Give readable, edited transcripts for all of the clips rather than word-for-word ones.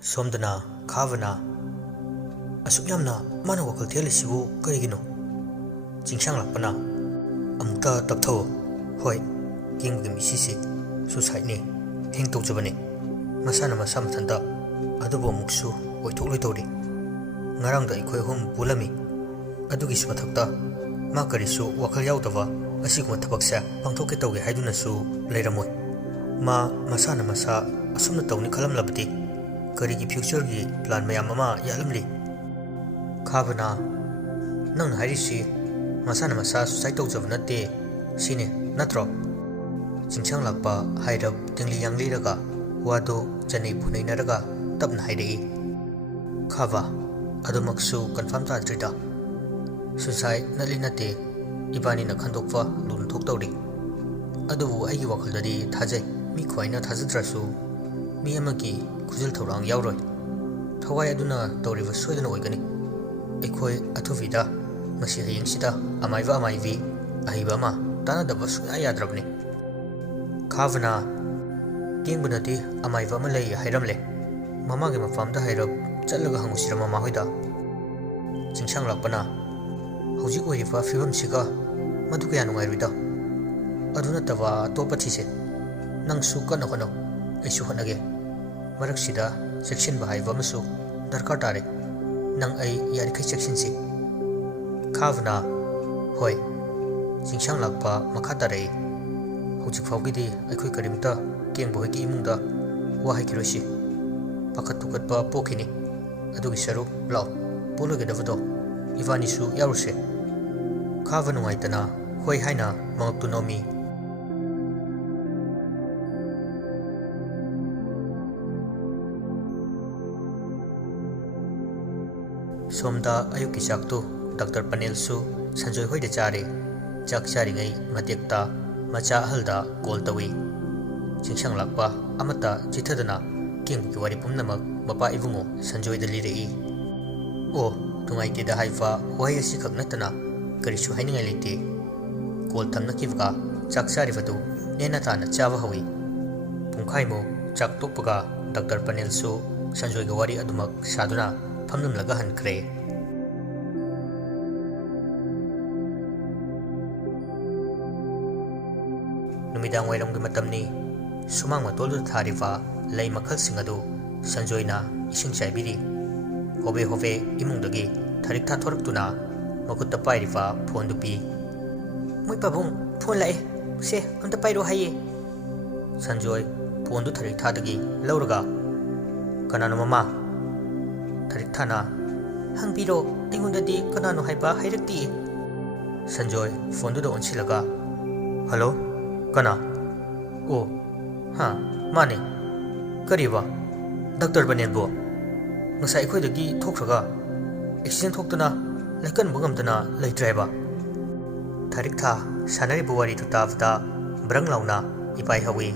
ꯁꯣꯝꯗꯅ ꯈꯥꯕꯅ ꯑꯁꯨꯛ ꯌꯥꯝꯅ ꯃꯥꯅ ꯋꯥꯈꯜ ꯊꯦꯜꯂꯤꯁꯤꯕꯨ ꯀꯔꯤꯒꯤꯅꯣ? ꯆꯤꯡꯁꯥꯡꯂꯛꯄꯅ ꯑꯃꯨꯛꯇ ꯇꯞꯊꯧ꯫ ꯍꯣꯏ, ꯌꯦꯡꯕꯒꯤ ꯃꯤꯁꯤꯁꯤ ꯁꯨꯁꯥꯏꯗꯅꯤ, ꯍꯦꯡꯇꯧꯖꯕꯅꯤ ꯃꯁꯥꯅ ꯃꯁꯥ ꯃꯊꯟꯇ, ꯑꯗꯨꯕꯨ ꯑꯃꯨꯛꯁꯨ ꯑꯣꯏꯊꯣꯛꯂꯣꯏꯗꯧꯔꯤ꯫ ꯉꯔꯥꯡꯗ ꯑꯩꯈꯣꯏ ꯑꯍꯨꯝ ꯄꯨꯜꯂꯝꯃꯤ, ꯑꯗꯨꯒꯤꯁꯨ ꯃꯊꯛꯇ ꯃꯥ ꯀꯔꯤꯁꯨ ꯋꯥꯈꯜ ꯌꯥꯎꯗꯕ ꯑꯁꯤꯒꯨꯝꯕ ꯊꯕꯛꯁꯦ ꯄꯥꯡꯊꯣꯛꯀꯦ ꯇꯧꯒꯦ ꯍꯥꯏꯗꯨꯅꯁꯨ ꯂꯩꯔꯝꯃꯣꯏ꯫ ꯃꯥ ꯃꯁꯥꯅ ꯃꯁꯥ ꯑꯁꯨꯝꯅ ꯇꯧꯅꯤ ꯈꯜꯂꯝꯂꯕꯗꯤ ꯀꯔꯤꯒꯤ ꯐ꯭ꯌꯨꯆꯔꯒꯤ ꯄ꯭ꯂꯥꯟ ꯃꯌꯥꯝ ꯑꯃ ꯌꯥꯠꯂꯝꯂꯤ? ꯈꯥꯕꯅ, ꯅꯪꯅ ꯍꯥꯏꯔꯤꯁꯤ ꯃꯁꯥꯅ ꯃꯁꯥ ꯁꯨꯁꯥꯏꯗ ꯇꯧꯖꯕ ꯅꯠꯇꯦ ꯁꯤꯅꯦ ꯅꯠꯇ꯭ꯔꯣ? ꯆꯤꯡꯁꯥꯡꯂꯥꯛꯄ ꯍꯥꯏꯔꯞ ꯇꯤꯡꯂꯤ ꯌꯥꯡꯂꯤꯔꯒ ꯋꯥꯗꯨ ꯆꯟꯅꯩ ꯐꯨꯅꯩꯅꯔꯒ ꯇꯞꯅ ꯍꯥꯏꯔꯛꯏ꯫ ꯈꯥꯕ, ꯑꯗꯨꯃꯛꯁꯨ ꯀꯟꯐꯥꯔꯝ ꯇꯥꯗ꯭ꯔꯤꯗ꯫ ꯁꯨꯁꯥꯏꯗ ꯅꯠꯂꯤ ꯅꯠꯇꯦ ꯏꯕꯥꯅꯤꯅ ꯈꯟꯗꯣꯛꯄ ꯂꯨꯅ ꯊꯣꯛꯇꯧꯔꯤ꯫ ꯑꯗꯨꯕꯨ ꯑꯩꯒꯤ ꯋꯥꯈꯜꯗꯗꯤ ꯊꯥꯖꯩ, ꯃꯤ ꯈ꯭ꯋꯥꯏꯅ ꯊꯥꯖꯗ꯭ꯔꯁꯨ ꯃꯤ ꯑꯃꯒꯤ ꯈꯨꯖꯤꯜ ꯊꯧꯔꯥꯡ ꯌꯥꯎꯔꯣꯏ꯫ ꯊꯋꯥꯏ ꯑꯗꯨꯅ ꯇꯧꯔꯤꯕ ꯁꯣꯏꯗꯅ ꯑꯣꯏꯒꯅꯤ꯫ ꯑꯩꯈꯣꯏ ꯑꯊꯨꯕꯤꯗ ꯉꯁꯤ ꯍꯌꯦꯡꯁꯤꯗ ꯑꯃꯥꯏꯕ ꯑꯃꯥꯏꯕꯤ ꯑꯍꯩꯕ ꯑꯃ ꯇꯥꯟꯅꯗꯕ ꯁꯨꯡꯌꯥ ꯌꯥꯗ꯭ꯔꯕꯅꯤ꯫ ꯈꯥꯕꯅ, ꯀꯦꯡꯕꯅꯗꯤ ꯑꯃꯥꯏꯕ ꯑꯃ ꯂꯩ ꯍꯥꯏꯔꯝꯂꯦ꯫ ꯃꯃꯥꯒꯤ ꯃꯐꯝꯗ ꯍꯥꯏꯔꯞ ꯆꯠꯂꯒ ꯍꯪꯉꯨꯁꯤꯔ ꯃꯃꯥꯍꯣꯏꯗ? ꯆꯤꯡꯁꯥꯡꯂꯥꯛꯄꯅ, ꯍꯧꯖꯤꯛ ꯑꯣꯏꯔꯤꯕ ꯐꯤꯕꯝꯁꯤꯒ ꯃꯗꯨ ꯀꯌꯥ ꯅꯨꯡꯉꯥꯏꯔꯣꯏꯗ꯫ ꯑꯗꯨ ꯅꯠꯇꯕ ꯑꯇꯣꯞꯄ ꯊꯤꯁꯦ꯫ ꯅꯪꯁꯨ ꯀꯟꯅ ꯍꯣꯠꯅꯧ, ꯑꯩꯁꯨ ꯍꯣꯠꯅꯒꯦ꯫ ꯃꯔꯛꯁꯤꯗ ꯆꯦꯛꯁꯤꯟꯕ ꯍꯥꯏꯕ ꯑꯃꯁꯨ ꯗꯔꯀꯥꯔ ꯇꯥꯔꯦ꯫ ꯅꯪ ꯑꯩ ꯌꯥꯔꯤꯈꯩ ꯆꯦꯛꯁꯤꯟꯁꯤ꯫ ꯈꯥꯕꯅ, ꯍꯣꯏ꯫ ꯆꯤꯡꯁꯥꯡꯂꯥꯛꯄ ꯃꯈꯥ ꯇꯥꯔꯛꯏ꯫ ꯍꯧꯖꯤꯛ ꯐꯥꯎꯒꯤꯗꯤ ꯑꯩꯈꯣꯏ ꯀꯔꯤꯝꯇ ꯀꯦꯡꯕ ꯍꯣꯏꯒꯤ ꯏꯃꯨꯡꯗ ꯋꯥ ꯍꯥꯏꯈꯤꯔꯣꯏꯁꯤ꯫ ꯄꯥꯈꯠ ꯊꯨꯀꯠꯄ ꯄꯣꯛꯈꯤꯅꯤ꯫ ꯑꯗꯨꯒꯤ ꯁꯔꯨꯛ ꯂꯥꯛꯑꯣ, ꯄꯣꯠꯂꯣꯏꯒꯗꯕꯗꯣ ꯏꯕꯥꯅꯤꯁꯨ ꯌꯥꯎꯔꯨꯁꯦ꯫ ꯈꯥꯕ ꯅꯨꯡꯉꯥꯏꯇꯅ ꯍꯣꯏ ꯍꯥꯏꯅ ꯃꯉꯛꯇꯨ ꯅꯣꯝꯃꯤ꯫ ꯁꯣꯝꯗ ꯑꯌꯨꯛꯀꯤ ꯆꯥꯛꯇꯨ ꯗꯥꯛꯇꯔ ꯄꯅꯦꯜꯁꯨ ꯁꯟꯖꯣꯏ ꯍꯣꯏꯗ ꯆꯥꯔꯦ꯫ ꯆꯥꯛ ꯆꯥꯔꯤꯉꯩ ꯃꯇꯦꯛꯇ ꯃꯆꯥ ꯑꯍꯜꯗ ꯀꯣꯜ ꯇꯧꯏ꯫ ꯆꯤꯡꯁꯥꯡꯂꯥꯛꯄ ꯑꯃꯠꯇ ꯆꯤꯊꯗꯅ ꯀꯦꯡꯕꯒꯤ ꯋꯥꯔꯤ ꯄꯨꯝꯅꯃꯛ ꯃꯄꯥ ꯏꯕꯨꯡꯉꯣ ꯁꯟꯖꯣꯏꯗ ꯂꯤꯔꯛꯏ꯫ ꯑꯣ, ꯅꯨꯡꯉꯥꯏꯇꯦꯗ ꯍꯥꯏꯕ ꯋꯥꯍꯩ ꯑꯁꯤꯈꯛ ꯅꯠꯇꯅ ꯀꯔꯤꯁꯨ ꯍꯥꯏꯅꯤꯡꯉꯥꯏ ꯂꯩꯇꯦ꯫ ꯀꯣꯜ ꯊꯝꯅꯈꯤꯕꯒ ꯆꯥꯛ ꯆꯥꯔꯤꯕꯗꯨ ꯅꯦꯅ ꯇꯥꯅ ꯆꯥꯕ ꯍꯧꯏ꯫ ꯄꯨꯡꯈꯥꯏꯃꯨꯛ ꯆꯥꯛ ꯇꯣꯛꯄꯒ ꯗꯥꯛꯇꯔ ꯄꯅꯦꯜꯁꯨ ꯁꯟꯖꯣꯏꯒ ꯋꯥꯔꯤ ꯑꯗꯨꯃꯛ ꯁꯥꯗꯨꯅ ꯐꯝꯂꯝꯂꯒ ꯍꯟꯈ꯭ꯔꯦ꯫ ꯅꯨꯃꯤꯗꯥꯡ ꯋꯥꯏꯔꯝꯒꯤ ꯃꯇꯝꯅꯤ꯫ ꯁꯨꯃꯥꯡ ꯃꯇꯣꯜꯗꯨꯗ ꯊꯥꯔꯤꯕ ꯂꯩ ꯃꯈꯜꯁꯤꯡ ꯑꯗꯨ ꯁꯟꯖꯣꯏꯅ ꯏꯁꯤꯡ ꯆꯥꯏꯕꯤꯔꯤ꯫ ꯍꯣꯕꯦ ꯍꯣꯕꯦ ꯏꯃꯨꯡꯗꯒꯤ ꯊꯔꯤꯛ ꯊꯥꯊꯣꯔꯛꯇꯨꯅ ꯃꯈꯨꯠꯇ ꯄꯥꯏꯔꯤꯕ ꯐꯣꯟꯗꯨ ꯄꯤ꯫ ꯃꯣꯏ ꯄꯥꯕꯨꯡ ꯐꯣꯟ ꯂꯥꯛꯑꯦ, ꯁꯦ ꯑꯝꯇ ꯄꯥꯏꯔꯣ ꯍꯥꯏꯌꯦ꯫ ꯁꯟꯖꯣꯏ ꯐꯣꯟꯗꯨ ꯊꯔꯤꯛ ꯊꯥꯗꯒꯤ ꯂꯧꯔꯒ, ꯀꯅꯥꯅꯣ ꯃꯃꯥ? ꯊꯔꯤꯛ ꯊꯥꯅ, ꯍꯪꯕꯤꯔꯣ, ꯑꯩꯉꯣꯟꯗꯗꯤ ꯀꯅꯥꯅꯣ ꯍꯥꯏꯕ ꯍꯥꯏꯔꯛꯇꯤꯌꯦ꯫ ꯁꯟꯖꯣꯏ ꯐꯣꯟꯗꯨꯗ ꯑꯣꯟꯁꯤꯜꯂꯒ, ꯍꯜꯂꯣ, ꯀꯅꯥ? ꯑꯣ, ꯍꯥ, ꯃꯥꯅꯦ꯫ ꯀꯔꯤꯕ? ꯗꯥꯛꯇꯔ ꯄꯅꯦꯜꯕꯣ? ꯉꯁꯥꯏ ꯑꯩꯈꯣꯏꯗꯒꯤ ꯊꯣꯛꯈ꯭ꯔꯒ ꯑꯦꯛꯁꯤꯗꯦꯟ ꯊꯣꯛꯇꯨꯅ ꯂꯥꯏꯀꯟꯕ ꯉꯝꯗꯅ ꯂꯩꯇ꯭ꯔꯦ ꯍꯥꯏꯕ? ꯊꯔꯤꯛ ꯊꯥ ꯁꯥꯟꯅꯔꯤꯕ ꯋꯥꯔꯤꯗꯨ ꯇꯥꯕꯗ ꯕ꯭ꯔꯪ ꯂꯥꯎꯅ ꯏꯄꯥꯏ ꯍꯧꯏ꯫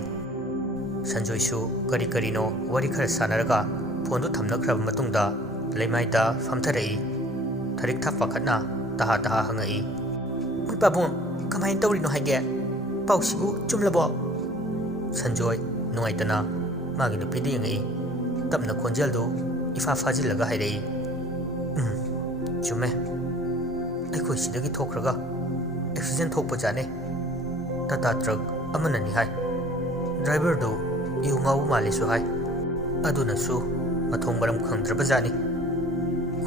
ꯁꯟꯖꯣꯏꯁꯨ ꯀꯔꯤ ꯀꯔꯤꯅꯣ ꯋꯥꯔꯤ ꯈꯔ ꯁꯥꯟꯅꯔꯒ ꯐꯣꯟꯗꯨ ꯊꯝꯅꯈ꯭ꯔꯕ ꯃꯇꯨꯡꯗ ꯂꯩꯃꯥꯏꯗ ꯐꯝꯊꯔꯛꯏ꯫ ꯊꯔꯤꯛ ꯊꯥ ꯄꯥꯈꯠꯅ ꯇꯍꯥ ꯇꯍꯥ ꯍꯪꯉꯛꯏ꯫ ꯃꯣꯏ ꯄꯥꯕꯨꯡ ꯀꯃꯥꯏꯅ ꯇꯧꯔꯤꯅꯣ ꯍꯥꯏꯒꯦ? ꯄꯥꯎꯁꯤꯕꯨ ꯆꯨꯝꯂꯕꯣ? ꯁꯟꯖꯣꯏ ꯅꯨꯡꯉꯥꯏꯇꯅ ꯃꯥꯒꯤ ꯅꯨꯄꯤꯗ ꯌꯦꯡꯉꯛꯏ꯫ ꯇꯞꯅ ꯈꯣꯟꯖꯦꯜꯗꯨ ꯏꯐꯥ ꯐꯥꯖꯤꯜꯂꯒ ꯍꯥꯏꯔꯛꯏ꯫ ꯆꯨꯝꯃꯦ꯫ ꯑꯩꯈꯣꯏ ꯁꯤꯗꯒꯤ ꯊꯣꯛꯈ꯭ꯔꯒ ꯑꯦꯛꯁꯤꯗꯦꯟ ꯊꯣꯛꯄꯖꯥꯠꯅꯦ꯫ ꯇꯥꯇꯥ ꯇ꯭ꯔꯛ ꯑꯃꯅꯅꯤ ꯍꯥꯏ꯫ ꯗ꯭ꯔꯥꯏꯚꯔꯗꯨ ꯌꯨ ꯉꯥꯎꯕ ꯃꯥꯜꯂꯦꯁꯨ ꯍꯥꯏ꯫ ꯑꯗꯨꯅꯁꯨ ꯃꯊꯣꯡ ꯃꯔꯝ ꯈꯪꯗ꯭ꯔꯕꯖꯥꯠꯅꯤ꯫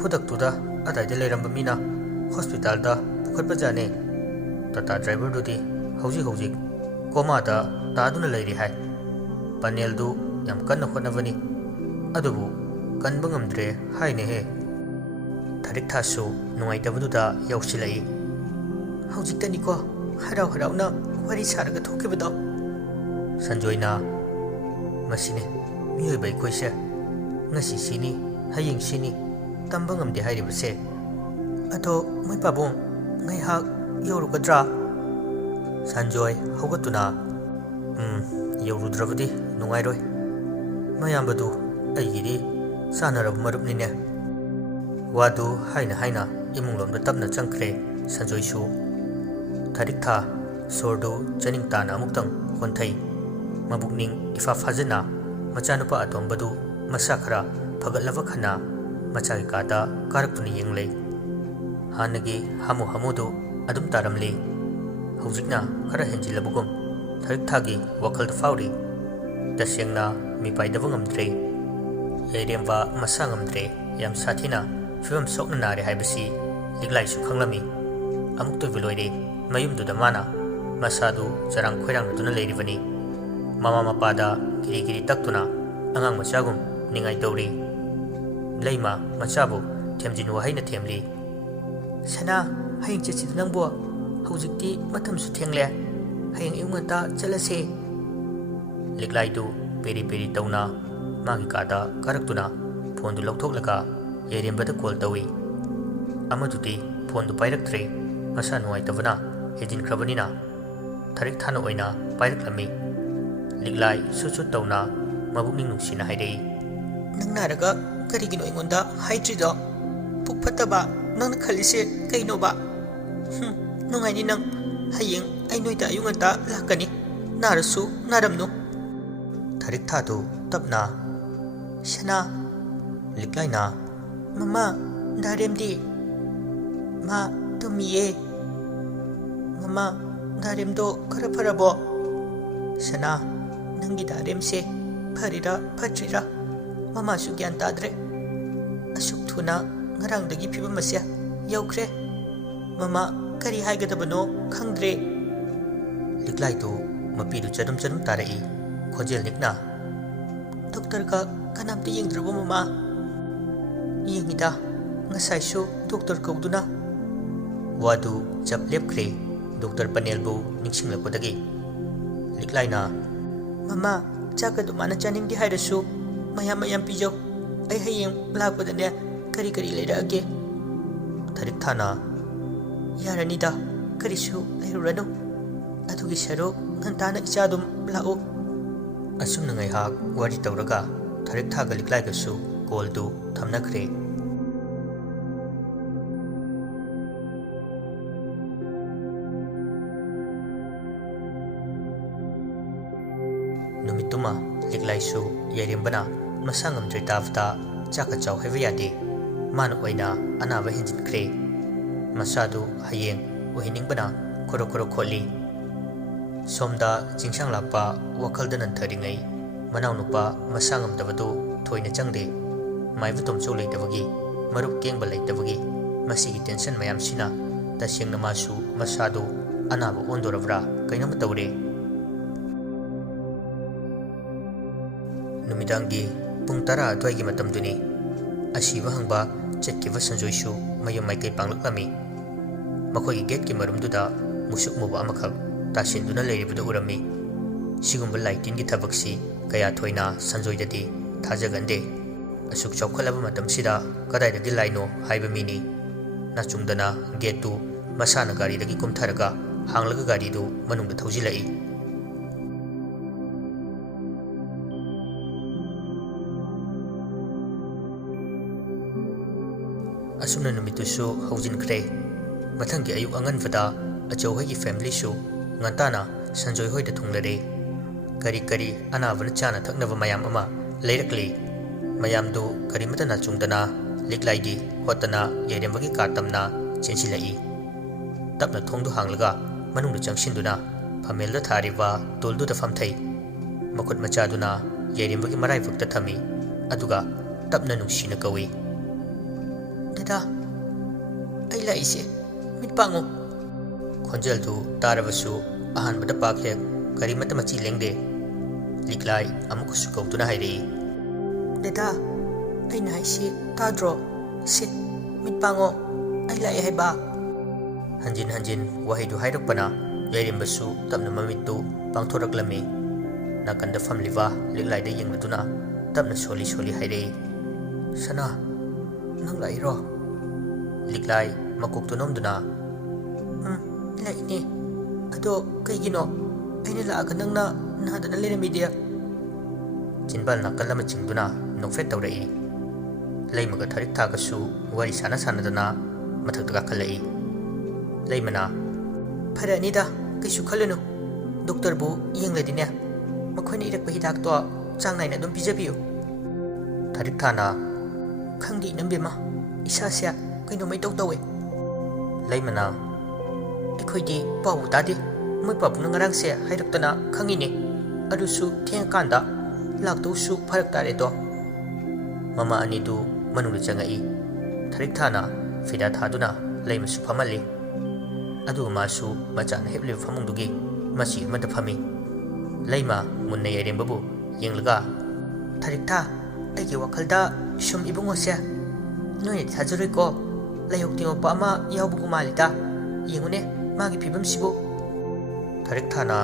ꯈꯨꯗꯛꯇꯨꯗ ꯑꯗꯥꯏꯗ ꯂꯩꯔꯝꯕ ꯃꯤꯅ ꯍꯣꯁꯄꯤꯇꯥꯜꯗ ꯄꯨꯈꯠꯄꯖꯥꯠꯅꯦ꯫ ꯇꯥꯇꯥ ꯗ꯭ꯔꯥꯏꯚꯔꯗꯨꯗꯤ ꯍꯧꯖꯤꯛ ꯍꯧꯖꯤꯛ ꯀꯣꯃꯥꯗ ꯇꯥꯗꯨꯅ ꯂꯩꯔꯤ ꯍꯥꯏ꯫ ꯄꯅꯦꯜꯗꯨ ꯌꯥꯝ ꯀꯟꯅ ꯍꯣꯠꯅꯕꯅꯤ, ꯑꯗꯨꯕꯨ ꯀꯟꯕ ꯉꯝꯗ꯭ꯔꯦ ꯍꯥꯏꯅꯦꯍꯦ꯫ ꯊꯔꯤꯛ ꯊꯥꯁꯨ ꯅꯨꯡꯉꯥꯏꯇꯕꯗꯨꯗ ꯌꯧꯁꯤꯜꯂꯛꯏ꯫ ꯍꯧꯖꯤꯛꯇꯅꯤꯀꯣ ꯍꯔꯥꯎ ꯍꯔꯥꯎꯅ ꯋꯥꯔꯤ ꯁꯥꯔꯒ ꯊꯣꯛꯈꯤꯕꯗꯣ꯫ ꯁꯟꯖꯣꯏꯅ, ꯃꯁꯤꯅꯤ ꯃꯤꯑꯣꯏꯕ ꯑꯩꯈꯣꯏꯁꯦ, ꯉꯁꯤ ꯁꯤꯅꯤ ꯍꯌꯦꯡ ꯁꯤꯅꯤ ꯇꯝꯕ ꯉꯝꯗꯦ ꯍꯥꯏꯔꯤꯕꯁꯦ꯫ ꯑꯗꯣ ꯃꯣꯏ ꯄꯥꯕꯨꯡ ꯉꯥꯏꯍꯥꯛ ꯌꯧꯔꯨꯒꯗ꯭ꯔꯥ? ꯁꯟꯖꯣꯏ ꯍꯧꯒꯠꯇꯨꯅ, ꯌꯧꯔꯨꯗ꯭ꯔꯕꯗꯤ ꯅꯨꯡꯉꯥꯏꯔꯣꯏ꯫ ꯃꯌꯥꯝꯕꯗꯨ ꯑꯩꯒꯤꯗꯤ ꯆꯥꯟꯅꯔꯕ ꯃꯔꯨꯞꯅꯤꯅꯦ ꯋꯥꯗꯨ ꯍꯥꯏꯅ ꯍꯥꯏꯅ ꯏꯃꯨꯡꯂꯣꯝꯗ ꯇꯞꯅ ꯆꯪꯈ꯭ꯔꯦ ꯁꯟꯖꯣꯏꯁꯨ ꯊꯥꯔꯤꯛ ꯊꯥ ꯁꯣꯔꯗꯨ ꯆꯅꯤꯡ ꯇꯥꯅ ꯑꯃꯨꯛꯇꯪ ꯍꯣꯟꯊꯩ ꯃꯕꯨꯛꯅꯤꯡ ꯏꯐꯥ ꯐꯥꯖꯅ ꯃꯆꯥꯅꯨꯄꯥ ꯑꯇꯣꯝꯕꯗꯨ ꯃꯁꯥ ꯈꯔ ꯐꯒꯠꯂꯕ ꯈꯟꯅ ꯃꯆꯥꯒꯤ ꯀꯥꯗ ꯀꯥꯔꯛꯇꯨꯅ ꯌꯦꯡꯂꯩ ꯍꯥꯟꯅꯒꯤ ꯍꯥꯃꯨ ꯍꯥꯃꯨꯗꯨ ꯑꯗꯨꯝ ꯇꯥꯔꯝꯂꯤ ꯍꯧꯖꯤꯛꯅ ꯈꯔ ꯍꯦꯟꯖꯤꯜꯂꯕꯒꯨꯝ ꯊꯥꯔꯤꯛ ꯊꯥꯒꯤ ꯋꯥꯈꯜꯗ ꯐꯥꯎꯔꯤ ꯇꯁꯦꯡꯅ ꯃꯤꯄꯥꯏꯗꯕ ꯉꯝꯗ꯭ꯔꯦ ꯌꯥꯏꯔꯦꯝꯕ ꯃꯁꯥ ꯉꯝꯗ꯭ꯔꯦ ꯌꯥꯝ ꯁꯥꯊꯤꯅ ꯐꯤꯕꯝ ꯁꯣꯛꯅ ꯅꯥꯔꯦ ꯍꯥꯏꯕꯁꯤ ꯂꯤꯛꯂꯥꯏꯁꯨ ꯈꯪꯂꯝꯃꯤ ꯑꯃꯨꯛꯇꯣꯏꯕ ꯂꯣꯏꯔꯦ ꯃꯌꯨꯝꯗꯨꯗ ꯃꯥꯅ ꯃꯁꯥꯗꯨ ꯆꯔꯥꯡ ꯈꯣꯏꯔꯥꯡꯅꯗꯨꯅ ꯂꯩꯔꯤꯕꯅꯤ ꯃꯃꯥ ꯃꯄꯥꯗ ꯒꯤꯔꯤ ꯒꯤꯔꯤ ꯇꯛꯇꯨꯅ ꯑꯉꯥꯡ ꯃꯆꯥꯒꯨꯝ ꯅꯤꯡꯉꯥꯏ ꯇꯧꯔꯤ ꯂꯩꯃ ꯃꯆꯥꯕꯨ ꯊꯦꯝꯖꯤꯟ ꯋꯥꯍꯩꯅ ꯊꯦꯝꯂꯤ ꯁꯅꯥ ꯍꯌꯦꯡ ꯆꯠꯁꯤꯗ ꯅꯪꯕꯨ ꯍꯧꯖꯤꯛꯇꯤ ꯃꯇꯝꯁꯨ ꯊꯦꯡꯂꯦ ꯍꯌꯦꯡ ꯑꯌꯨꯛ ꯉꯟꯇꯥ ꯆꯠꯂꯁꯦ ꯂꯤꯛꯂꯥꯏꯗꯨ ꯄꯦꯔꯤ ꯄꯦꯔꯤ ꯇꯧꯅ ꯃꯥꯒꯤ ꯀꯥꯗ ꯀꯥꯔꯛꯇꯨꯅ ꯐꯣꯟꯗꯨ ꯂꯧꯊꯣꯛꯂꯒ ꯌꯥꯏꯔꯦꯝꯕꯗ ꯀꯣꯜ ꯇꯧꯏ ꯑꯃꯗꯨꯗꯤ ꯐꯣꯟꯗꯨ ꯄꯥꯏꯔꯛꯇ꯭ꯔꯦ ꯃꯁꯥ ꯅꯨꯡꯉꯥꯏꯇꯕꯅ ꯍꯦꯟꯖꯤꯟꯈ꯭ꯔꯕꯅꯤꯅ ꯊꯥꯔꯤꯛ ꯊꯥꯅ ꯑꯣꯏꯅ ꯄꯥꯏꯔꯛꯂꯝꯃꯤ ꯂꯤꯛꯂꯥꯏ ꯁꯨꯠ ꯁꯨꯠ ꯇꯧꯅ ꯃꯕꯨꯛꯅꯤꯡ ꯅꯨꯡꯁꯤꯅ ꯍꯥꯏꯔꯛꯏ ꯅꯪ ꯅꯥꯔꯒ ꯀꯔꯤꯒꯤꯅꯣ ꯑꯩꯉꯣꯟꯗ ꯍꯥꯏꯗ꯭ꯔꯤꯗꯣ ꯄꯨꯛ ꯐꯠꯇꯕ ꯅꯪꯅ ꯈꯜꯂꯤꯁꯦ ꯀꯩꯅꯣꯕ ꯅꯨꯡꯉꯥꯏꯅꯤ ꯅꯪ ꯍꯌꯦꯡ ꯑꯩ ꯅꯣꯏꯗ ꯑꯌꯨꯛ ꯉꯟꯇꯥ ꯂꯥꯛꯀꯅꯤ ꯅꯥꯔꯁꯨ ꯅꯥꯔꯝꯅꯨ ꯊꯥꯔꯤꯛ ꯊꯥꯗꯨ ꯇꯞꯅ ꯁꯅꯥ ꯂꯤꯛꯂꯥꯏꯅ ꯃꯃꯥ ꯗꯥꯔꯦꯝꯗꯤ ꯃꯥ ꯇꯨꯝꯃꯤꯌꯦ ꯃꯃꯥ ꯗꯥꯔꯦꯝꯗꯣ ꯈꯔ ꯐꯔꯕꯣ ꯁꯅꯥ ꯅꯪꯒꯤ ꯗꯥꯔꯦꯝꯁꯦ ꯐꯔꯤꯔꯥ ꯐꯠꯇ꯭ꯔꯤꯔꯥ ꯃꯃꯥꯁꯨ ꯒ꯭ꯌꯥꯟ ꯇꯥꯗ꯭ꯔꯦ ꯑꯁꯨꯛ ꯊꯨꯅ ꯉꯔꯥꯡꯗꯒꯤ ꯐꯤꯕꯝ ꯑꯁꯦ ꯌꯧꯈ꯭ꯔꯦ ꯃꯃꯥ ꯀꯔꯤ ꯍꯥꯏꯒꯗꯕꯅꯣ ꯈꯪꯗ꯭ꯔꯦ ꯂꯤꯛꯂꯥꯏꯗꯨ ꯃꯄꯤꯗꯨ ꯆꯗꯨꯝ ꯆꯗꯨꯝ ꯇꯥꯔꯛꯏ ꯈꯣꯟꯖꯦꯜ ꯅꯤꯛꯅ ꯗꯣꯛꯇꯔꯒ ꯀꯅꯥꯝꯇ ꯌꯦꯡꯗ꯭ꯔꯕꯣ ꯃꯃꯥ ꯌꯦꯡꯉꯤꯗ ꯉꯁꯥꯏꯁꯨ ꯗꯣꯛꯇꯔ ꯀꯧꯗꯨꯅ ꯋꯥꯗꯨ ꯆꯞ ꯂꯦꯞꯈ꯭ꯔꯦ ꯗꯣꯛꯇꯔ ꯄꯅꯦꯜꯕꯨ ꯅꯤꯡꯁꯤꯡꯂꯛꯄꯗꯒꯤ ꯂꯤꯛꯂꯥꯏꯅ ꯃꯃꯥ ꯆꯥꯛꯀꯗꯨ ꯃꯥꯅ ꯆꯥꯅꯤꯡꯗꯦ ꯍꯥꯏꯔꯁꯨ ꯃꯌꯥꯝ ꯃꯌꯥꯝ ꯄꯤꯖꯧ ꯑꯩ ꯍꯌꯦꯡ ꯂꯥꯛꯄꯗꯅꯦ ꯀꯔꯤ ꯀꯔꯤ ꯂꯩꯔꯛꯑꯒꯦ ꯊꯥꯔꯤꯛ ꯊꯥꯅ ꯌꯥꯔꯅꯤꯗ ꯀꯔꯤꯁꯨ ꯂꯩꯔꯨꯔꯅꯨ ꯑꯗꯨꯒꯤ ꯁꯔꯨꯛ ꯉꯟꯇꯥꯅ ꯏꯆꯥꯗꯨꯝ ꯂꯥꯛꯎ ꯑꯁꯨꯝꯅ ꯉꯥꯏꯍꯥꯛ ꯋꯥꯔꯤ ꯇꯧꯔꯒ ꯊꯥꯔꯤꯛ ꯊꯥꯒ ꯂꯤꯛꯂꯥꯏꯒꯁꯨ ꯀꯣꯜꯗꯨ ꯊꯝꯅꯈ꯭ꯔꯦ ꯅꯨꯃꯤꯠꯇꯨꯃ ꯂꯤꯛꯂꯥꯏꯁꯨ ꯌꯥꯏꯔꯦꯝꯕꯅ ꯃꯁꯥ ꯉꯝꯗ꯭ꯔꯦ ꯇꯥꯕꯗ ꯆꯥꯛꯀ ꯆꯥꯎ ꯍꯥꯏꯕ ꯌꯥꯗꯦ ꯃꯥꯅ ꯑꯣꯏꯅ ꯑꯅꯥꯕ ꯍꯦꯟꯖꯤꯟꯈ꯭ꯔꯦ ꯃꯁꯥꯗꯨ ꯍꯌꯦꯡ ꯑꯣꯏꯍꯟꯅꯤꯡꯕꯅ ꯈꯣꯔꯣ ꯈꯣꯔꯣ ꯈꯣꯠꯂꯤ ꯁꯣꯝꯗ ꯆꯤꯡꯁꯥꯡ ꯂꯥꯛꯄ ꯋꯥꯈꯜꯗ ꯅꯟꯊꯔꯤꯉꯩ ꯃꯅꯥꯎꯅꯨꯄꯥ ꯃꯁꯥ ꯉꯝꯗꯕꯗꯨ ꯊꯣꯏꯅ ꯆꯪꯗꯦ ꯃꯥꯏꯕ ꯇꯣꯝꯆꯧ ꯂꯩꯇꯕꯒꯤ ꯃꯔꯨꯞ ꯀꯦꯡꯕ ꯂꯩꯇꯕꯒꯤ ꯃꯁꯤꯒꯤ ꯇꯦꯟꯁꯟ ꯃꯌꯥꯝꯁꯤꯅ ꯇꯁꯦꯡꯅ ꯃꯥꯁꯨ ꯃꯁꯥꯗꯨ ꯑꯅꯥꯕ ꯑꯣꯟꯗꯣꯔꯕ꯭ꯔꯥ ꯀꯩꯅꯣꯝ ꯇꯧꯔꯦ ꯅꯨꯃꯤꯗꯥꯡꯒꯤ ꯄꯨꯡ 10 ꯑꯗꯨꯋꯥꯏꯒꯤ ꯃꯇꯝꯗꯨꯅꯤ ꯑꯁꯤꯕ ꯍꯪꯕ ꯆꯠꯈꯤꯕ ꯁꯟꯖꯣꯏꯁꯨ ꯃꯌꯨꯝ ꯃꯥꯏꯀꯩ ꯄꯥꯡꯂꯛꯂꯝꯃꯤ ꯃꯈꯣꯏꯒꯤ ꯒꯦꯠꯀꯤ ꯃꯔꯨꯝꯗꯨꯗ ꯃꯨꯁꯨꯛ ꯃꯨꯕ ꯑꯃꯈꯛ ꯇꯥꯁꯤꯟꯗꯨꯅ ꯂꯩꯔꯤꯕꯗꯨ ꯎꯔꯝꯃꯤ ꯁꯤꯒꯨꯝꯕ ꯂꯥꯏꯇꯤꯟꯒꯤ ꯊꯕꯛꯁꯤ ꯀꯌꯥ ꯊꯣꯏꯅ ꯁꯟꯖꯣꯏꯗꯗꯤ ꯊꯥꯖꯒꯟꯗꯦ ꯑꯁꯨꯛ ꯆꯥꯎꯈꯠꯂꯕ ꯃꯇꯝꯁꯤꯗ ꯀꯗꯥꯏꯗꯒꯤ ꯂꯥꯏꯅꯣ ꯍꯥꯏꯕ ꯃꯤꯅꯤ ꯅꯥꯆꯨꯡꯗꯅ ꯒꯦꯠꯇꯨ ꯃꯁꯥꯅ ꯒꯥꯔꯤꯗꯒꯤ ꯀꯨꯝꯊꯔꯒ ꯍꯥꯡꯂꯒ ꯒꯥꯔꯤꯗꯨ ꯃꯅꯨꯡꯗ ꯊꯧꯖꯤꯜꯂꯛꯏ ꯑꯁꯨꯝꯅ ꯅꯨꯃꯤꯠꯇꯨꯁꯨ ꯍꯧꯖꯤꯟꯈ꯭ꯔꯦ ꯃꯊꯪꯒꯤ ꯑꯌꯨꯛ ꯑꯉꯟꯕꯗ ꯑꯆꯧꯍꯣꯏꯒꯤ ꯐꯦꯃꯤꯂꯤꯁꯨ ꯉꯟꯇꯥꯅ ꯁꯟꯖꯣꯏ ꯍꯣꯏꯗ ꯊꯨꯡꯂꯔꯦ ꯀꯔꯤ ꯀꯔꯤ ꯑꯅꯥꯕꯅ ꯆꯥꯅ ꯊꯛꯅꯕ ꯃꯌꯥꯝ ꯑꯃ ꯂꯩꯔꯛꯂꯤ ꯃꯌꯥꯝꯗꯨ ꯀꯔꯤꯃꯇ ꯅꯥꯆꯨꯡꯗꯅ ꯂꯤꯛꯂꯥꯏꯒꯤ ꯍꯣꯠꯇꯅ ꯌꯥꯏꯔꯦꯝꯕꯒꯤ ꯀꯥ ꯇꯝꯅ ꯆꯦꯟꯁꯤꯜꯂꯛꯏ ꯇꯞꯅ ꯊꯣꯡꯗꯨ ꯍꯥꯡꯂꯒ ꯃꯅꯨꯡꯗ ꯆꯪꯁꯤꯟꯗꯨꯅ ꯐꯝꯃꯦꯜꯗ ꯊꯥꯔꯤꯕ ꯇꯨꯜꯗꯨꯗ ꯐꯝꯊꯩ ꯃꯈꯨꯠ ꯃꯆꯥꯗꯨꯅ ꯌꯥꯏꯔꯦꯝꯕꯒꯤ ꯃꯔꯥꯏꯕꯛꯇ ꯊꯝꯃꯤ ꯑꯗꯨꯒ ꯇꯞꯅ ꯅꯨꯡꯁꯤꯅ ꯀꯧꯏ ꯗꯗꯥ ꯑꯩ ꯂꯥꯛꯏꯁꯦ ꯃꯤꯠ ꯄꯥꯡꯉꯨ ꯈꯣꯟꯖꯦꯜꯗꯨ ꯇꯥꯔꯕꯁꯨ ꯑꯍꯥꯟꯕꯗ ꯄꯥꯛ ꯍꯦꯛ ꯀꯔꯤꯃꯇ ꯃꯆꯤ ꯂꯦꯡꯗꯦ ꯂꯤꯛꯂꯥꯏ ꯑꯃꯨꯛꯀꯁꯨ ꯀꯧꯗꯨꯅ ꯍꯥꯏꯔꯛꯏ ꯗꯗꯥ ꯑꯩꯅ ꯍꯥꯏꯁꯤ ꯇꯥꯗ꯭ꯔꯣ ꯁꯤ ꯃꯤꯠ ꯄꯥꯡꯉꯣ ꯑꯩ ꯂꯥꯛꯑꯦ ꯍꯥꯏꯕ ꯍꯟꯖꯤꯟ ꯍꯟꯖꯤन ꯋꯥꯍꯩꯗꯨ ꯍꯥꯏꯔꯛꯄꯅ ꯌꯥꯏꯔꯦꯝꯕꯁꯨ ꯇꯞꯅ ꯃꯃꯤꯠꯇꯨ ꯄꯥꯡꯊꯣꯔꯛꯂꯝꯃꯤ ꯅꯥꯀꯟꯗ ꯐꯝꯂꯤꯕ ꯂꯤꯛꯂꯥꯏꯗ ꯌꯦꯡꯂꯗꯨꯅ ꯇꯞꯅ ꯁꯣꯜꯂꯤ ꯁꯣꯜꯂꯤ ꯍꯥꯏꯔꯛꯏ ꯁꯅꯥ ꯅꯪ ꯂꯥꯛꯏꯔꯣ ꯂꯤꯛꯂꯥꯏ ꯃꯀꯣꯛꯇꯨ ꯅꯣꯝꯗꯨꯅ ꯂꯥꯛꯏꯅꯦ ꯑꯗꯣ ꯀꯩꯒꯤꯅꯣ ꯑꯩꯅ ꯂꯥꯛꯑꯒ ꯅꯪꯅ ꯅꯥꯗꯅ ꯂꯩꯔꯝꯃꯤꯗꯤ ꯆꯤꯟꯕꯥꯜ ꯅꯥꯀꯜ ꯑꯃ ꯆꯤꯡꯗꯨꯅ ꯅꯣꯛꯐꯦꯠ ꯇꯧꯔꯛꯏ꯫ ꯂꯩꯃꯒ ꯊꯥꯔꯤꯛ ꯊꯥꯒꯁꯨ ꯋꯥꯔꯤ ꯁꯥꯟꯅꯗꯅ ꯃꯊꯛꯇ ꯀꯥꯈꯠꯂꯛꯏ꯫ ꯂꯩꯃꯅ ꯐꯔꯛꯑꯅꯤꯗ ꯀꯩꯁꯨ ꯈꯜꯂꯨꯅꯨ, ꯗꯣꯛꯇꯔꯕꯨ ꯌꯦꯡꯂꯗꯤꯅꯦ ꯃꯈꯣꯏꯅ ꯏꯔꯛꯄ ꯍꯤꯗꯥꯛꯇꯣ ꯆꯥꯡ ꯅꯥꯏꯅ ꯑꯗꯨꯝ ꯄꯤꯖꯕꯤꯌꯨ꯫ ꯊꯥꯔꯤꯛ ꯊꯥꯅ ꯈꯪꯗꯦ ꯏꯅꯝꯕꯦꯝꯃ, ꯏꯁꯥꯁꯦ ꯀꯩꯅꯣꯝꯃ ꯏꯇꯧ ꯇꯧꯋꯦ꯫ ꯂꯩꯃꯅ ꯑꯩꯈꯣꯏꯗꯤ ꯄꯥꯎꯕꯨ ꯇꯥꯗꯦ, ꯃꯣꯏ ꯄꯥꯕꯨꯡꯅ ꯉꯔꯥꯡꯁꯦ ꯍꯥꯏꯔꯛꯇꯅ ꯈꯪꯉꯤꯅꯦ, ꯑꯗꯨꯁꯨ ꯊꯦꯡꯉꯀꯥꯟꯗ ꯂꯥꯛꯇꯧꯁꯨ ꯐꯔꯛ ꯇꯥꯔꯦꯗꯣ꯫ ꯃꯃꯥ ꯑꯅꯤꯗꯨ ꯃꯅꯨꯡꯗ ꯆꯪꯉꯛꯏ꯫ ꯊꯥꯔꯤꯛ ꯊꯥꯅ ꯐꯤꯗꯥ ꯊꯥꯗꯨꯅ ꯂꯩꯃꯁꯨ ꯐꯝꯍꯜꯂꯤ, ꯑꯗꯨꯒ ꯃꯥꯁꯨ ꯃꯆꯥꯅ ꯍꯤꯞꯂꯤꯕ ꯐꯃꯨꯡꯗꯨꯒꯤ ꯃꯆꯤ ꯑꯃꯗ ꯐꯝꯃꯤ꯫ ꯂꯩꯃ ꯃꯨꯟꯅ ꯌꯥꯏꯔꯦꯝꯕꯕꯨ ꯌꯦꯡꯂꯒ ꯊꯥꯔꯤꯛ ꯊꯥ, ꯑꯩꯒꯤ ꯋꯥꯈꯜꯗ ꯁꯨꯝ ꯏꯕꯨꯡꯉꯣꯁꯦ ꯅꯣꯏꯅꯗꯤ ꯊꯥꯖꯔꯣꯏꯀꯣ, ꯂꯥꯏꯍꯧ ꯇꯤꯡꯉꯛꯄ ꯑꯃ ꯌꯥꯎꯕꯒꯨ ꯃꯥꯜꯂꯤꯗ, ꯌꯦꯡꯉꯨꯅꯦ ꯃꯥꯒꯤ ꯐꯤꯕꯝꯁꯤꯕꯨ꯫ ꯊꯥꯔꯤꯛ ꯊꯥꯅ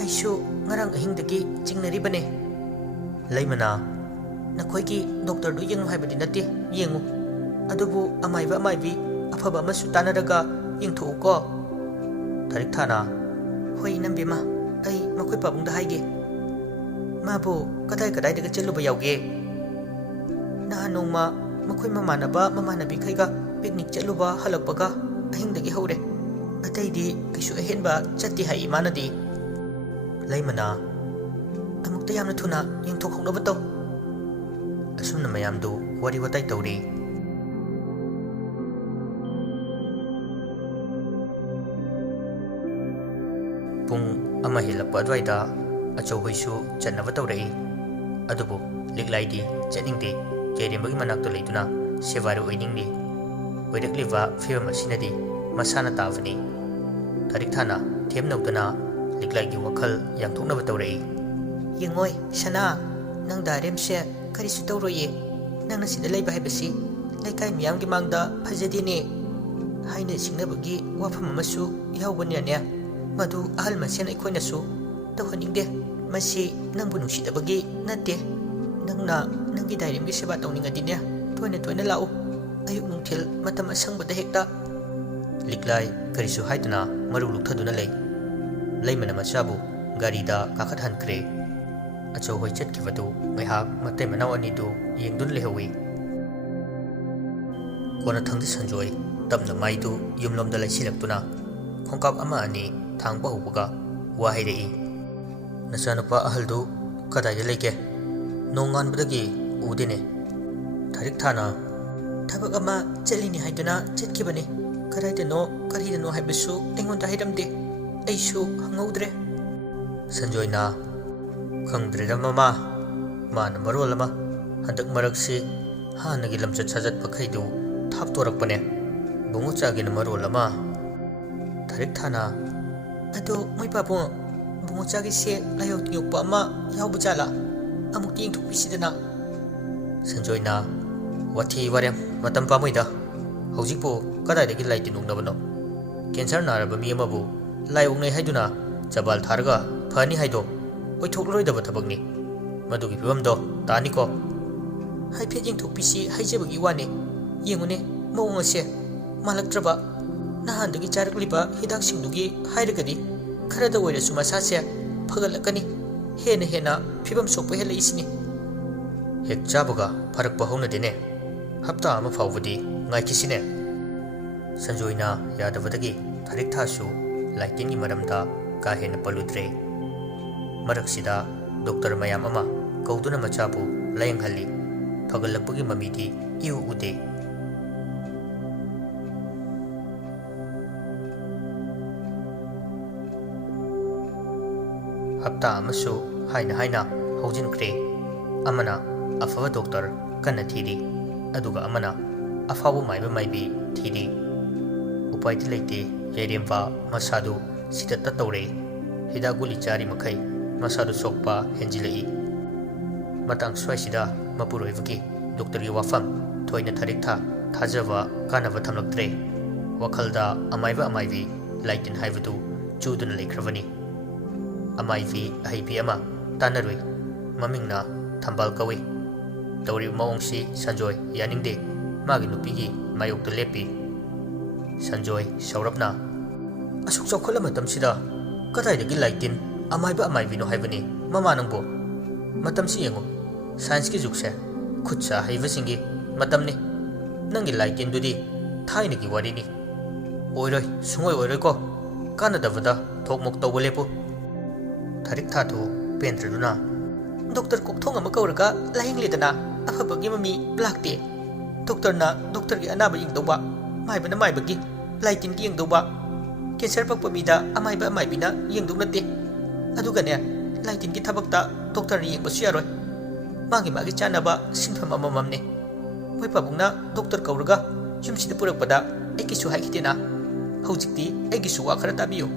ꯑꯩꯁꯨ ꯉꯔꯥꯡ ꯑꯍꯤꯡꯗꯒꯤ ꯆꯤꯡꯅꯔꯤꯕꯅꯦ꯫ ꯂꯩꯃꯅ ꯅꯈꯣꯏꯒꯤ ꯗꯣꯛꯇꯔꯗꯨ ꯌꯦꯡꯉꯨ ꯍꯥꯏꯕꯗꯤ ꯅꯠꯇꯦ, ꯌꯦꯡꯉꯨ, ꯑꯗꯨꯕꯨ ꯑꯃꯥꯏꯕ ꯑꯃꯥꯏꯕꯤ ꯑꯐꯕ ꯑꯃꯁꯨ ꯇꯥꯟꯅꯔꯒ ꯌꯦꯡꯊꯣꯛꯎꯀꯣ꯫ ꯊꯥꯔꯤꯛ ꯊꯥꯅ ꯍꯣꯏ ꯏꯅꯝꯕꯦꯝꯃ, ꯑꯩ ꯃꯈꯣꯏ ꯄꯥꯕꯨꯡꯗ ꯍꯥꯏꯒꯦ꯫ ꯃꯥꯕꯨ ꯀꯗꯥꯏꯗꯒ ꯆꯠꯂꯨꯕ ꯌꯥꯎꯒꯦ? ꯅꯍꯥꯟ ꯅꯣꯡꯃ ꯃꯈꯣꯏ ꯃꯃꯥꯟꯅꯕ ꯃꯃꯥꯟꯅꯕꯤꯈꯩꯒ ꯄꯤꯛꯅꯤꯛ ꯆꯠꯂꯨꯕ ꯍꯜꯂꯛꯄꯒ ꯑꯍꯤꯡꯗꯒꯤ ꯍꯧꯔꯦ, ꯑꯇꯩꯗꯤ ꯀꯩꯁꯨ ꯑꯍꯦꯟꯕ ꯆꯠꯇꯦ ꯍꯥꯏ ꯏꯃꯥꯅꯗꯤ꯫ ꯂꯩꯃꯅ ꯑꯃꯨꯛꯇ ꯌꯥꯝꯅ ꯊꯨꯅ ꯌꯦꯡꯊꯣꯛꯍꯧꯅꯕ ꯇꯧ꯫ ꯑꯁꯨꯝꯅ ꯃꯌꯥꯝꯗꯨ ꯋꯥꯔꯤ ꯋꯥꯇꯥꯏ ꯇꯧꯔꯤ꯫ ꯄꯨꯡ 1 ꯍꯦꯜꯂꯛꯄ ꯑꯗꯨꯋꯥꯏꯗ ꯑꯆꯧꯍꯣꯏꯁꯨ ꯆꯠꯅꯕ ꯇꯧꯔꯛꯏ꯫ ꯑꯗꯨꯕꯨ ꯂꯤꯛꯂꯥꯏꯗꯤ ꯆꯠꯅꯤꯡꯗꯦ, ꯌꯥꯏꯔꯦꯝꯕꯒꯤ ꯃꯅꯥꯛꯇ ꯂꯩꯗꯨꯅ ꯁꯦꯕꯥꯔꯨ ꯑꯣꯏꯅꯤꯡꯂꯤ꯫ ꯑꯣꯏꯔꯛꯂꯤꯕ ꯐꯤꯕꯝ ꯑꯁꯤꯅꯗꯤ ꯃꯁꯥꯅ ꯇꯥꯕꯅꯤ꯫ ꯊꯥꯔꯤꯛ ꯊꯥꯅ ꯊꯦꯝꯅꯧꯗꯅ ꯂꯤꯛꯂꯥꯏꯒꯤ ꯋꯥꯈꯜ ꯌꯥꯡꯊꯣꯛꯅꯕ ꯇꯧꯔꯛꯏ꯫ ꯌꯦꯡꯉꯣꯏ ꯁꯅꯥ, ꯅꯪ ꯗꯥꯏꯔꯦꯝꯁꯦ ꯀꯔꯤꯁꯨ ꯇꯧꯔꯣꯏꯌꯦ, ꯅꯪꯅ ꯁꯤꯗ ꯂꯩꯕ ꯍꯥꯏꯕꯁꯤ ꯂꯩꯀꯥꯏ ꯃꯤꯌꯥꯝꯒꯤ ꯃꯥꯡꯗ ꯐꯖꯗꯦꯅꯦ ꯍꯥꯏꯅ ꯁꯤꯡꯅꯕꯒꯤ ꯋꯥꯐꯝ ꯑꯃꯁꯨ ꯌꯥꯎꯕꯅꯤꯅꯅꯦ, ꯃꯗꯨ ꯑꯍꯜ ꯃꯁꯦꯟ ꯑꯩꯈꯣꯏꯅꯁꯨ ꯇꯧꯍꯟꯅꯤꯡꯗꯦ꯫ ꯃꯁꯤ ꯅꯪꯕꯨ ꯅꯨꯡꯁꯤꯗꯕꯒꯤ ꯅꯠꯇꯦ, ꯅꯪꯅ ꯅꯪꯒꯤ ꯗꯥꯏꯔꯦꯝꯒꯤ ꯁꯦꯕꯥ ꯇꯧꯅꯤꯡꯉꯗꯤꯅꯦ ꯇꯣꯏꯅ ꯇꯣꯏꯅ ꯂꯥꯛꯎ, ꯑꯌꯨꯛ ꯅꯨꯡꯊꯤꯜ ꯃꯇꯝ ꯑꯁꯪꯕꯗ ꯍꯦꯛꯇ꯫ ꯂꯤꯛꯂꯥꯏ ꯀꯔꯤꯁꯨ ꯍꯥꯏꯗꯅ ꯃꯔꯨ ꯂꯨꯛꯊꯗꯨꯅ ꯂꯩ꯫ ꯂꯩꯃꯅ ꯃꯆꯥꯕꯨ ꯒꯥꯔꯤꯗ ꯀꯥꯈꯠꯍꯟꯈ꯭ꯔꯦ꯫ ꯑꯆꯧꯍꯣꯏ ꯆꯠꯈꯤꯕꯗꯨ ꯉꯥꯏꯍꯥꯛ ꯃꯇꯩ ꯃꯅꯥꯎ ꯑꯅꯤꯗꯨ ꯌꯦꯡꯗꯨꯅ ꯂꯩꯍꯧꯏ꯫ ꯀꯣꯟꯅꯊꯪꯗ ꯁꯟꯖꯣꯏ ꯇꯞꯅ ꯃꯥꯏꯗꯨ ꯌꯨꯝꯂꯣꯝꯗ ꯂꯩꯁꯤꯜꯂꯛꯇꯨꯅ ꯈꯣꯡꯀꯥꯞ ꯑꯃ ꯑꯅꯤ ꯊꯥꯡꯕ ꯍꯧꯕꯒ ꯋꯥ ꯍꯥꯏꯔꯛꯏ꯫ ꯅꯆꯥꯅꯨꯄꯥ ꯑꯍꯜꯗꯨ ꯀꯗꯥꯏꯗ ꯂꯩꯒꯦ? ꯅꯣꯡꯉꯥꯟꯕꯗꯒꯤ ꯎꯗꯦꯅꯦ꯫ ꯊꯥꯔꯤꯛ ꯊꯥꯅ ꯊꯕꯛ ꯑꯃ ꯆꯠꯂꯤꯅꯤ ꯍꯥꯏꯗꯨꯅ ꯆꯠꯈꯤꯕꯅꯤ, ꯀꯗꯥꯏꯗꯅꯣ ꯀꯔꯤꯗꯅꯣ ꯍꯥꯏꯕꯁꯨ ꯑꯩꯉꯣꯟꯗ ꯍꯥꯏꯔꯝꯗꯦ, ꯑꯩꯁꯨ ꯍꯪꯍꯧꯗ꯭ꯔꯦ꯫ ꯁꯟꯖꯣꯏꯅ ꯈꯪꯗ꯭ꯔꯦꯗ ꯃꯃꯥ, ꯃꯥꯅ ꯃꯔꯣꯜ ꯑꯃ ꯍꯟꯗꯛ ꯃꯔꯛꯁꯤ ꯍꯥꯟꯅꯒꯤ ꯂꯝꯆꯠ ꯁꯥꯖꯠ ꯃꯈꯩꯗꯨ ꯊꯥꯞꯇꯣꯔꯛꯄꯅꯦ, ꯕꯨꯡꯉꯣꯆꯥꯒꯤꯅ ꯃꯔꯣꯜ ꯑꯃ꯫ ꯊꯥꯔꯤꯛ ꯊꯥꯅ ꯑꯗꯣ ꯃꯣꯏ ꯄꯥꯕꯨꯡ, ꯕꯨꯡꯉꯣꯆꯥꯒꯤꯁꯦ ꯂꯥꯏꯍꯧ ꯇꯤꯡꯉꯛꯄ ꯑꯃ ꯌꯥꯎꯕ ꯖꯥꯠꯂꯥ? ꯑꯃꯨꯛꯇ ꯌꯦꯡꯊꯣꯛꯄꯤꯁꯤꯗꯅ꯫ ꯁꯟꯖꯣꯏꯅ ꯋꯥꯊꯤ ꯋꯥꯔꯦꯝ ꯃꯇꯝ ꯄꯥꯝꯃꯣꯏꯗ, ꯍꯧꯖꯤꯛꯄꯨ ꯀꯗꯥꯏꯗꯒꯤ ꯂꯥꯏ ꯇꯤꯟ ꯑꯣꯛꯅꯕꯅꯣ? ꯀꯦꯟꯁꯔ ꯅꯥꯔꯕ ꯃꯤ ꯑꯃꯕꯨ ꯂꯥꯏ ꯑꯣꯛꯅꯩ ꯍꯥꯏꯗꯨꯅ ꯆꯕꯥꯜ ꯊꯥꯔꯒ ꯐꯅꯤ ꯍꯥꯏꯗꯣ ꯑꯣꯏꯊꯣꯛꯂꯔꯣꯏꯗꯕ ꯊꯕꯛꯅꯤ, ꯃꯗꯨꯒꯤ ꯐꯤꯕꯝꯗꯣ ꯇꯥꯅꯤꯀꯣ꯫ ꯍꯥꯏꯐꯦꯠ ꯌꯦꯡꯊꯣꯛꯄꯤꯁꯤ ꯍꯥꯏꯖꯕꯒꯤ ꯋꯥꯅꯤ, ꯌꯦꯡꯉꯨꯅꯦ ꯃꯑꯣꯡ ꯑꯁꯦ ꯃꯥꯜꯂꯛꯇ꯭ꯔꯕ, ꯅꯍꯥꯟꯗꯒꯤ ꯆꯥꯔꯛꯂꯤꯕ ꯍꯤꯗꯥꯛꯁꯤꯡꯗꯨꯒꯤ ꯍꯥꯏꯔꯒꯗꯤ ꯈꯔꯗ ꯑꯣꯏꯔꯁꯨ ꯃꯁꯥꯁꯦ ꯐꯒꯠꯂꯛꯀꯅꯤ, ꯍꯦꯟꯅ ꯐꯤꯕꯝ ꯁꯣꯛꯄ ꯍꯦꯜꯂꯛꯏꯁꯤꯅꯤ꯫ ꯍꯦꯛ ꯆꯥꯕꯒ ꯐꯔꯛꯄ ꯍꯧꯅꯗꯦꯅꯦ, ꯍꯞꯇꯥ ꯑꯃ ꯐꯥꯎꯕꯗꯤ ꯉꯥꯏꯈꯤꯁꯤꯅꯦ꯫ ꯁꯟꯖꯣꯏꯅ ꯌꯥꯗꯕꯗꯒꯤ ꯊꯥꯔꯤꯛ ꯊꯥꯁꯨ ꯂꯥꯏꯇꯤꯟꯒꯤ ꯃꯔꯝꯗ ꯀꯥ ꯍꯦꯟꯅ ꯄꯜꯂꯨꯗ꯭ꯔꯦ꯫ ꯃꯔꯛꯁꯤꯗ ꯗꯣꯛꯇꯔ ꯃꯌꯥꯝ ꯑꯃ ꯀꯧꯗꯨꯅ ꯃꯆꯥꯕꯨ ꯂꯥꯌꯦꯡꯍꯜꯂꯤ, ꯐꯒꯠꯂꯛꯄꯒꯤ ꯃꯃꯤꯗꯤ ꯏꯎ ꯎꯗꯦ꯫ ꯍꯞꯇꯥ ꯑꯃꯁꯨ ꯍꯥꯏꯅ ꯍꯧꯖꯤꯟꯈ꯭ꯔꯦ꯫ ꯑꯃꯅ ꯑꯐꯕ ꯗꯣꯛꯇꯔ ꯀꯟꯅ ꯊꯤꯔꯤ, ꯑꯗꯨꯒ ꯑꯃꯅ ꯑꯐꯥꯎꯕ ꯃꯥꯏꯕ ꯃꯥꯏꯕꯤ ꯊꯤꯔꯤ꯫ ꯎꯄꯥꯏꯗꯤ ꯂꯩꯇꯦ, ꯌꯥꯏꯔꯦꯝꯕ ꯃꯁꯥꯗꯨ ꯁꯤꯗꯠꯇ ꯇꯧꯔꯦ, ꯍꯤꯗꯥꯛ ꯒꯨꯂꯤ ꯆꯥꯔꯤ ꯃꯈꯩ ꯃꯁꯥꯗꯨ ꯁꯣꯛꯄ ꯍꯦꯟꯖꯤꯜꯂꯛꯏ꯫ ꯃꯇꯥꯡ ꯁ꯭ꯋꯥꯏꯁꯤꯗ ꯃꯄꯨꯔꯣꯏꯕꯒꯤ ꯗꯣꯛꯇꯔꯒꯤ ꯋꯥꯐꯝ ꯊꯣꯏꯅ ꯊꯥꯔꯤꯛ ꯊꯥ ꯊꯥꯖꯕ ꯀꯥꯟꯅꯕ ꯊꯝꯂꯛꯇ꯭ꯔꯦ꯫ ꯋꯥꯈꯜꯗ ꯑꯃꯥꯏꯕ ꯑꯃꯥꯏꯕꯤ ꯂꯥꯏꯇꯤꯟ ꯍꯥꯏꯕꯗꯨ ꯆꯨꯗꯨꯅ ꯂꯩꯈ꯭ꯔꯕꯅꯤ꯫ ꯑꯃꯥꯏꯕꯤ ꯑꯍꯩꯕꯤ ꯑꯃ ꯇꯥꯟꯅꯔꯨꯏ, ꯃꯃꯤꯡꯅ ꯊꯝꯕꯥꯜ ꯀꯧꯏ꯫ ꯇꯧꯔꯤꯕ ꯃꯑꯣꯡꯁꯤ ꯁꯟꯖꯣꯏ ꯌꯥꯅꯤꯡꯗꯦ, ꯃꯥꯒꯤ ꯅꯨꯄꯤꯒꯤ ꯃꯥꯌꯣꯛꯇ ꯂꯦꯞꯄꯤ꯫ ꯁꯟꯖꯣꯏ ꯁꯧꯔꯞꯅ ꯑꯁꯨꯛ ꯆꯥꯎꯈꯠꯂ ꯃꯇꯝꯁꯤꯗ ꯀꯗꯥꯏꯗꯒꯤ ꯂꯥꯏꯇꯤꯟ ꯑꯃꯥꯏꯕ ꯑꯃꯥꯏꯕꯤꯅꯣ ꯍꯥꯏꯕꯅꯤ ꯃꯃꯥ ꯅꯪꯕꯨ? ꯃꯇꯝꯁꯤ ꯌꯦꯡꯉꯨ, ꯁꯥꯏꯟꯁꯀꯤ ꯖꯨꯒꯁꯦ khut sa haibasingi matamni nangi laikin dudi thaina gi warini oiroi sungoi oiroi ko kana davada thokmok tawle pu tharik tha thu pendraduna doctor kok thong ama kauraga laing lidana afabagi mami blakte doctor na doctor gi anaba ying doba mai bana mai bagi laitin gi ying doba cancer pak pamida amai ba mai bina ying dum nate aduga ne laitin gi thabakta doctor ying basu yaroi magi magi chanaba sinfam amamam ne moi pabungna doctor kauraga yumsida purakpada eki su haikitena hojikti egi su wa khara tabiyo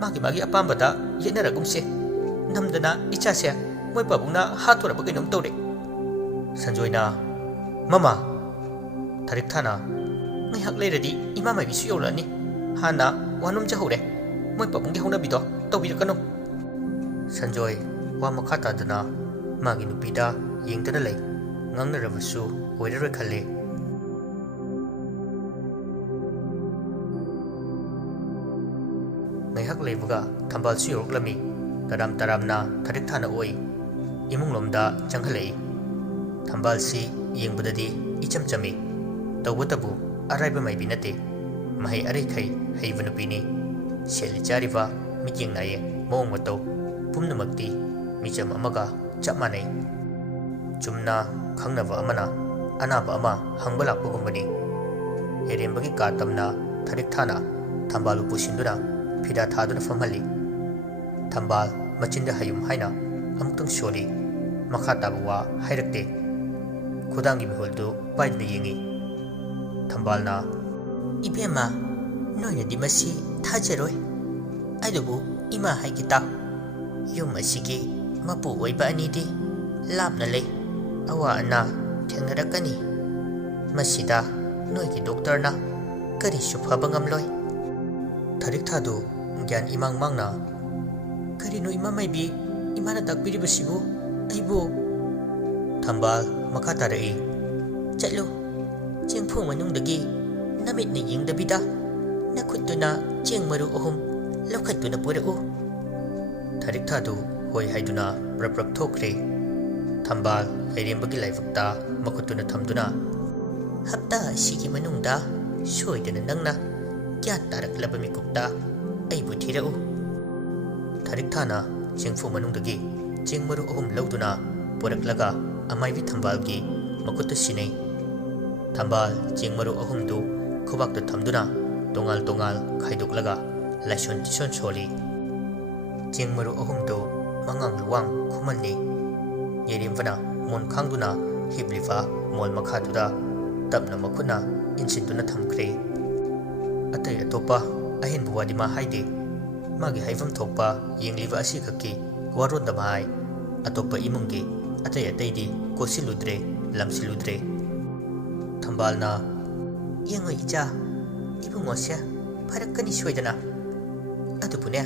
magi magi apambada yenaragumse namdana ichase moi pabungna hathora ba kainom tawre sanjoina mama tharik thana ngai hak leiradi ima mai bisu yorani hana wanum jahore moi pabunggi hona bido tawbirakano sanjoi wa makhata dana magi nupida yengdana lei ngangnarabasu oiraroi khalle ngaihak leibuga thambal su yoklami taram taramna tharik thana oi imung lomda changhalei thambal si yengbudadi icham chami tawbutabu araiba mai binate mahai arai khai heivanu pini seli chariba mijing naye mong mato pumna makti micham amaga chapmanai chumna khangnaba amana anaba ama hangbala pugumbani herembagi katamna tharik thana thambalu pusinduna phida thaduna famhali thambal machinda hayum haina amtang soli makha tabuwa hairakte khudangi mihuldu paidna yengi thambalna ibema noina dimasi thajaroi adubu ima haikita yum asigi mapu oiba anidi labna lei awa ana thengnarakani masida noigi doctor na kari sufaba ngamloi tharik thadu gyan imang mangna kari no ima mai bi imana takbiri basibu aibo thambal makha tarai chalo chengphung manungdagi namit na yingdabida nakhutuna chengmaru ohum lokhatuna purau tharik thadu hoi haiduna praprak thokre thambal hairembagi laifakta makhutuna thamduna hapta sigi manungda soidana nangna kya taraklaba mikupta aibu thirau tharik thana chengphu manungdagi chengmaru ohum lauduna puraklaga amaibi thambalgi makutta sinai thambal chengmaru ohumdu khubakta thamduna tongal tongal khaidoklaga laison tison soli chengmaru ohumdu mangang luwang khumanni yerimvana mon khangduna hibliva mol makhaduda tapna makhuna insinduna thamkre atai atopa ahin buwadi ma haide magi haifam thokpa yengliva asi khaki waron da mai atopa imungi atai atai di kosiludre lamsiludre thambalna yengoi ija ibungosya pharakani soidana adupune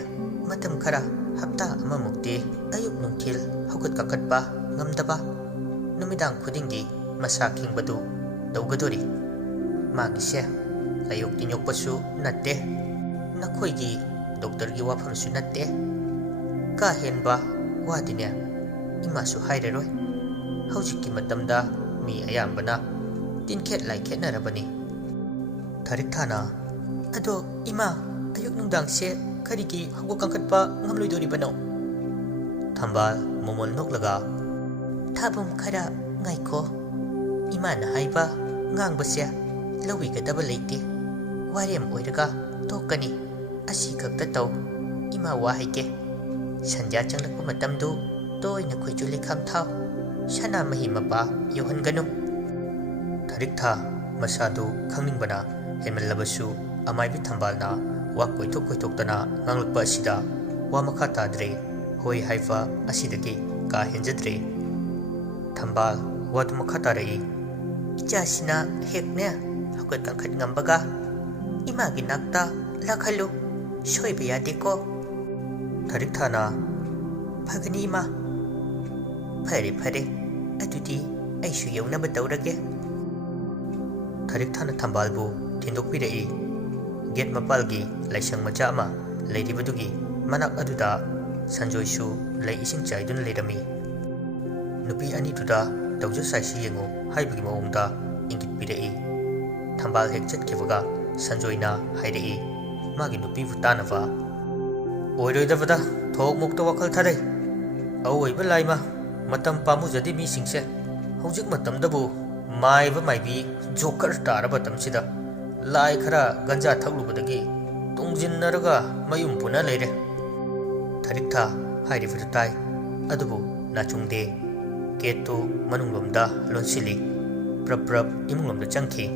matam khara hapta ama mukti ayuk nungthil hogat kakatba ngamdaba numidang khudingi masa kingbadu tawgadori magise layok tinyokpasu natte nakhoigi doctor gi wafamsu natte ka henba wadine imasu haireroi haujikki matamda mi ayambana tinkhet lai khetnarabani tharik thana ado ima ayuk nungdang se karigi hago kangkatpa ngamloidori bano thambal momol noklaga thabum khara ngaiko imana haiba ngangbasya lawi gadaba leite warem oiraga tokani asi khakta taw ima wa haike sanja changlakpa matamdu toina khoijuli kham thaw sana mahi mapa yohanganu tharik tha masadu khangningbana hemellabasu amaibi thambalna wa koithok tana nganglakpa asida wa makha tadre hoi haifa asidagi ka henjadre thambal wadu makha tarai chasina hekne hakat kangkhat ngambaga imagi nakta lakhalu soiba yadeko tharik thana phagani ima phare adudi aisu yaunaba tawrage tharik thana thambalbu thindokpirai get mapalgi laisang macha ama leiribadugi manak aduda sanjoisu lei ising chaidun leirami nupi ani tuda ꯇꯧꯖ ꯁꯥꯏꯁꯤ ꯌꯦꯡꯉꯨ ꯍꯥꯏꯕꯒꯤ ꯃꯑꯣꯡꯗ ꯏꯪꯒꯤꯠ ꯄꯤꯔꯛꯏ꯫ ꯊꯝꯕꯥꯜ ꯍꯦꯛ ꯆꯠꯈꯤꯕꯒ ꯁꯟꯖꯣꯏꯅ ꯍꯥꯏꯔꯛꯏ ꯃꯥꯒꯤ ꯅꯨꯄꯤꯕꯨ ꯇꯥꯅꯕ꯫ ꯑꯣꯏꯔꯣꯏꯗꯕꯗ ꯊꯣꯛ-ꯃꯣꯛꯇ ꯋꯥꯈꯜ ꯊꯥꯗꯩ꯫ ꯑꯑꯣꯏꯕ ꯂꯥꯏꯃ ꯃꯇꯝ ꯄꯥꯝꯃꯨꯖꯗꯦ ꯃꯤꯁꯤꯡꯁꯦ꯫ ꯍꯧꯖꯤꯛ ꯃꯇꯝꯗꯕꯨ ꯃꯥꯏꯕ ꯃꯥꯏꯕꯤ ꯖꯣꯀꯔ ꯇꯥꯔꯕ ꯃꯇꯝꯁꯤꯗ ꯂꯥꯏ ꯈꯔ ꯒꯟꯖꯥ ꯊꯛꯂꯨꯕꯗꯒꯤ ꯇꯨꯡꯖꯤꯟꯅꯔꯒ ꯃꯌꯨꯝ ꯄꯨꯅ ꯂꯩꯔꯦ꯫ ꯊꯔꯤꯛꯊ ꯍꯥꯏꯔꯤꯕꯗꯨ ꯇꯥꯏ, ꯑꯗꯨꯕꯨ ꯅꯥꯆꯨꯡꯗꯦ꯫ ꯒꯦꯠꯇꯨ ꯃꯅꯨꯡꯂꯣꯝꯗ ꯂꯣꯟꯁꯤꯜꯂꯤ꯫ ꯄ꯭ꯔꯞ ꯄ꯭ꯔꯞ ꯏꯃꯨꯡꯂꯣꯝꯗ ꯆꯪꯈꯤ꯫